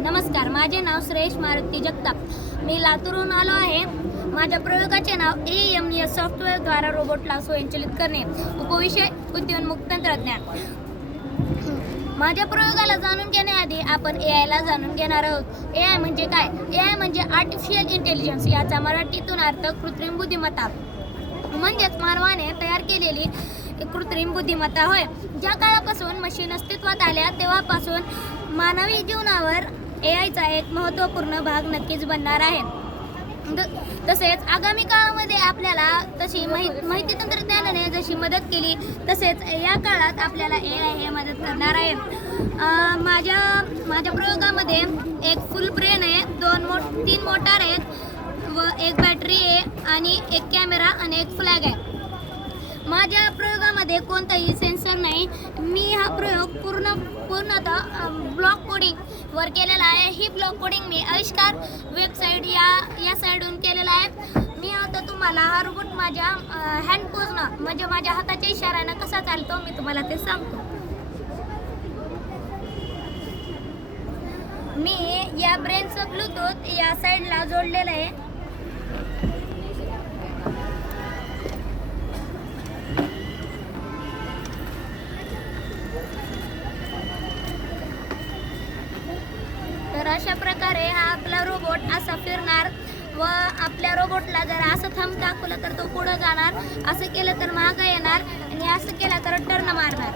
नमस्कार, माझे नाव श्रेयश मारुती जगताप. मी लातूरहून आलो आहे. माझ्या प्रयोगाचे नाव AEMS सॉफ्टवेअरद्वारा रोबोटला स्वयंचलित करणे. उपविषय उद्योन्मुख तंत्रज्ञान. माझ्या प्रयोगाला जाणून घेण्याआधी आपण AI ला जाणून घेणार आहोत. AI म्हणजे काय? AI म्हणजे आर्टिफिशियल इंटेलिजन्स. याचा मराठीतून अर्थ कृत्रिम बुद्धिमत्ता, म्हणजेच मानवाने तयार केलेली कृत्रिम बुद्धिमत्ता होय. ज्या काळापासून मशीन अस्तित्वात आल्या तेव्हापासून मानवी जीवनावर AIचा एक महत्त्वपूर्ण भाग नक्कीच बनणार आहे. तसेच आगामी काळामध्ये आपल्याला तशी माहिती तंत्रज्ञानाने जशी मदत केली तसेच या काळात आपल्याला AI हे मदत करणार आहे. माझ्या प्रयोगामध्ये एक फुल ब्रेन आहे, 3 मोटार आहेत व एक बॅटरी आहे आणि एक कॅमेरा आणि एक फ्लॅग आहे. माझ्या प्रयोगामध्ये कोणताही सेन्सर नाही. मी हा प्रयोग पूर्णतः ब्लॉक कोडिंग वर केलेला आहे. ही ब्लॉक कोडिंग मी आविष्कार वेबसाईट या साईडहून केलेला आहे. मी आता तुम्हाला हा रोबोट माझ्या हँड पोजनं म्हणजे माझ्या हाताच्या इशाऱ्यानं कसा चालतो मी तुम्हाला ते सांगतो. मी या ब्रेनचं ब्लूटूथ या साईडला जोडलेलं आहे. तर अशा प्रकारे हा आपला रोबोट असा फिरणार व आपल्या रोबोटला जर असं थंब दाखवलं तर तो पुढे जाणार, असं केलं तर मागं येणार आणि असं केलं तर टर्न मारणार.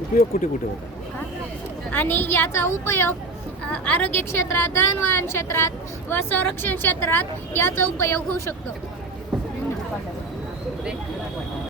उपयोग कुठे होता आणि याचा उपयोग आरोग्य क्षेत्रात, दळणवळण क्षेत्रात व संरक्षण क्षेत्रात याचा उपयोग होऊ शकतो.